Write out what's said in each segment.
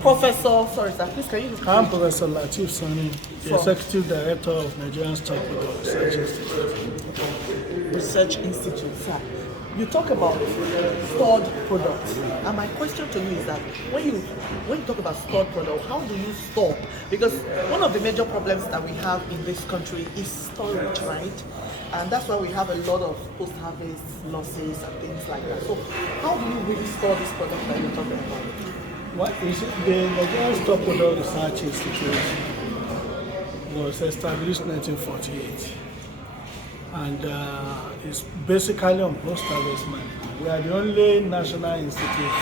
Professor, sorry sir, please can you I'm Professor Latif Sani, the Executive Director of Nigerian Stock Research Institute. Research Institute, sir. You talk about stored products, and my question to you is that when you talk about stored product, how do you store? Because one of the major problems that we have in this country is storage, right? And that's why we have a lot of post-harvest losses and things like that. So how do you really store this product that you're talking about? What is it? The Nigerian Stock Product Research Institute was established in 1948, and it's basically on post-harvest management. We are the only national institute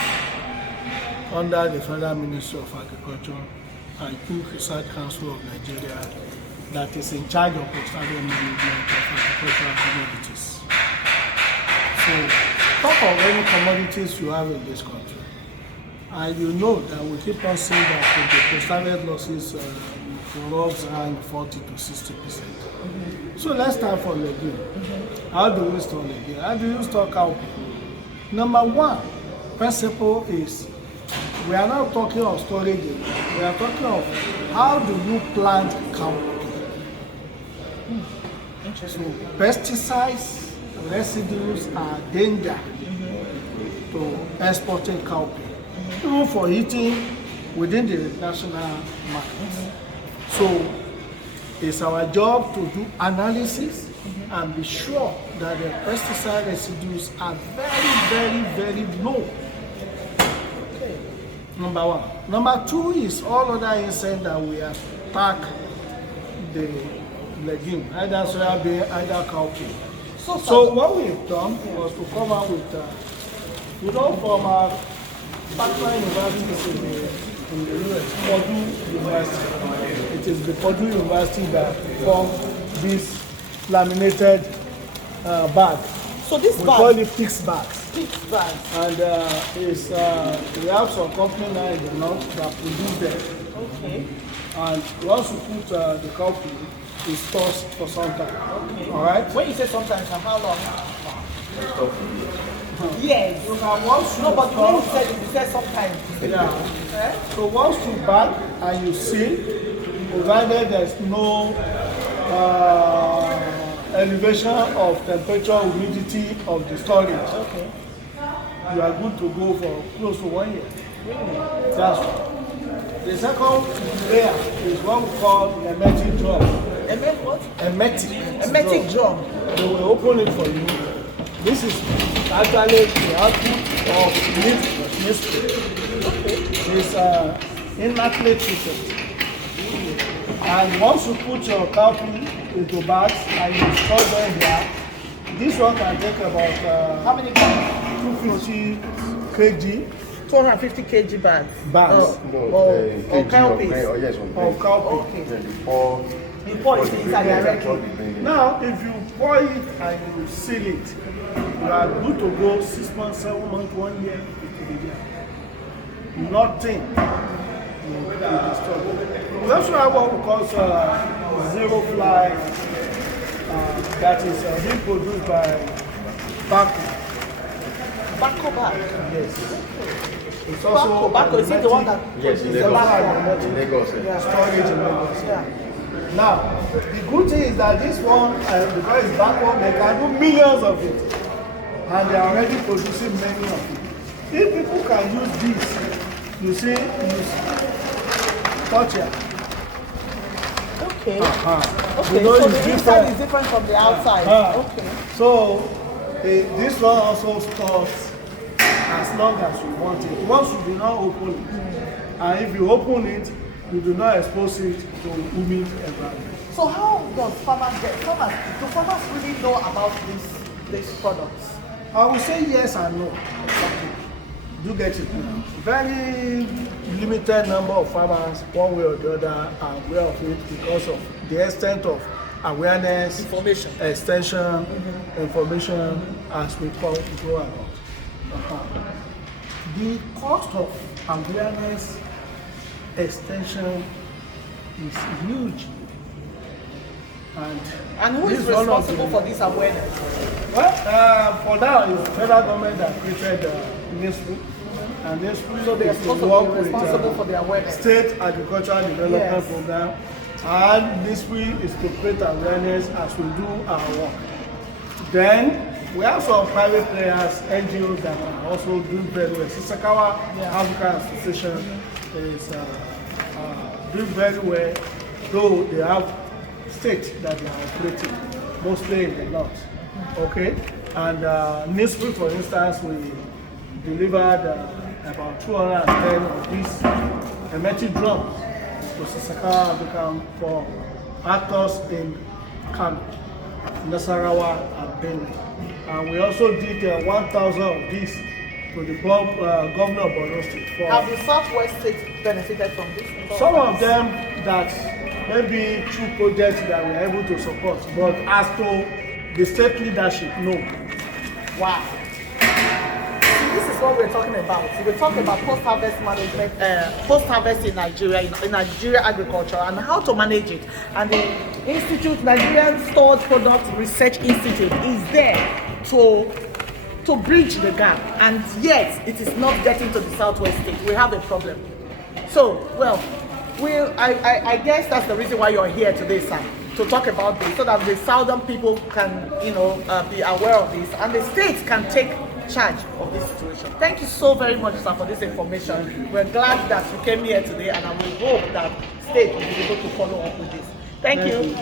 under the Federal Ministry of Agriculture and Youth Research Council of Nigeria that is in charge of post-harvest management of agricultural commodities. So, talk of any commodities you have in this country. And you know that we keep on saying that the post-harvest losses for us around 40 to 60%. So let's start from legume. How do we store legume? How do you store cowpea? Number one principle is we are not talking of storage. We are talking of how do you plant cowpea. Interesting. So pesticides, residues are danger to exporting cowpea. Even for eating within the national market. So it's our job to do analysis and be sure that the pesticide residues are very low. Okay. Number one. Number two is all other insects that we attack the legume, either soybean, either cowpea. So what we've done was to come out with, from our partner universities in the US, Purdue University. It is the Purdue University that formed this laminated bag. So this we bag, call it PICS bags. PICS bags. And we have some company now in the north that produce them. Okay. And once you put the cowpea, it stores for some time. Okay. All right. When you say sometimes, how long? Yes. So now once you But when you said sometimes. yeah. So once you bag and you seal, provided there's no elevation of temperature, humidity of the storage, Okay. you are good to go for close to 1 year. Really? That's one. The second layer is what we call hermetic drum. What? Hermetic. Hermetic drum. They will open it for you. This is actually the output of mystery. It's immaculate treated. And once you put your cowpea into bags and you store them here, this one can take about How many bags? 250 kg 250 kg bags. bags Or cowpeas. Yes, of cowpea. Okay. Before You pour it inside directly. Now, if you pour it and you seal it, you are good to go 6 months, 7 months, 1 year. It will be there. Nothing will disturb. We also have what we call zero fly that is being produced by Baco. Baco bag. Yes. It's also Baco, is it the one that yes, in produces the bag? Lagos. In Lagos. Yeah. storage in Lagos. Yeah. Now, the good thing is that this one, because it's backward, they can do millions of it. And they are already producing many of it. If people can use this, you see, touch here. Okay. You Okay. know So it's the inside is different from the outside. Okay. So, this one also stores as long as you want it. Once you do not open it, and if you open it, you do not expose it to humid environment. So how does farmers do farmers really know about these products? I will say yes and no. Do get it now. Very limited number of farmers, one way or the other, are aware of it because of the extent of awareness, Information. extension, information as we go along. The cost of awareness extension is huge. And who is this one of responsible the- for this awareness? Well, for now, it's federal government that created NISPU, and this So they are is to supposed to work be with responsible for the awareness. state agricultural development Yes. program, and this is to create awareness as we do our work. Then we have some private players, NGOs that are also doing very well. Sisakawa African Association is doing very well, though they have states that they are operating, mostly in the north. Okay, and NISPRI, for instance, we delivered about 210 of these hermetic drums to Sisakawa African for actors in Kano, Nasarawa, and Benue. And we also did 1,000 of these to the governor of Borno State. For Have the Southwest states benefited from this? some of them that maybe through projects that we're able to support, but as to the state leadership, no. Wow. See, this is what we're talking about. So we're talking about post-harvest management, post-harvest in Nigeria, in Nigeria agriculture, and how to manage it. And the institute, Nigerian Stored Product Research Institute, is there to bridge the gap. And yet, it is not getting to the Southwest state. We have a problem. So, well, I guess that's the reason why you're here today, sir, to talk about this, so that the southern people can, be aware of this, and the states can take charge of this situation. Thank you so very much, sir, for this information. We're glad that you came here today, and I will hope that state will be able to follow up with this. Thank you.